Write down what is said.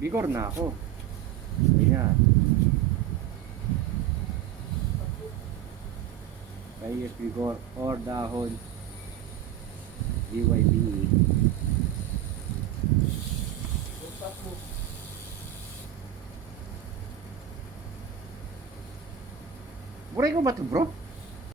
Bigor na ako. Ayan. Reyes Bigor or dahon GYBE. Buray ko ba ito bro?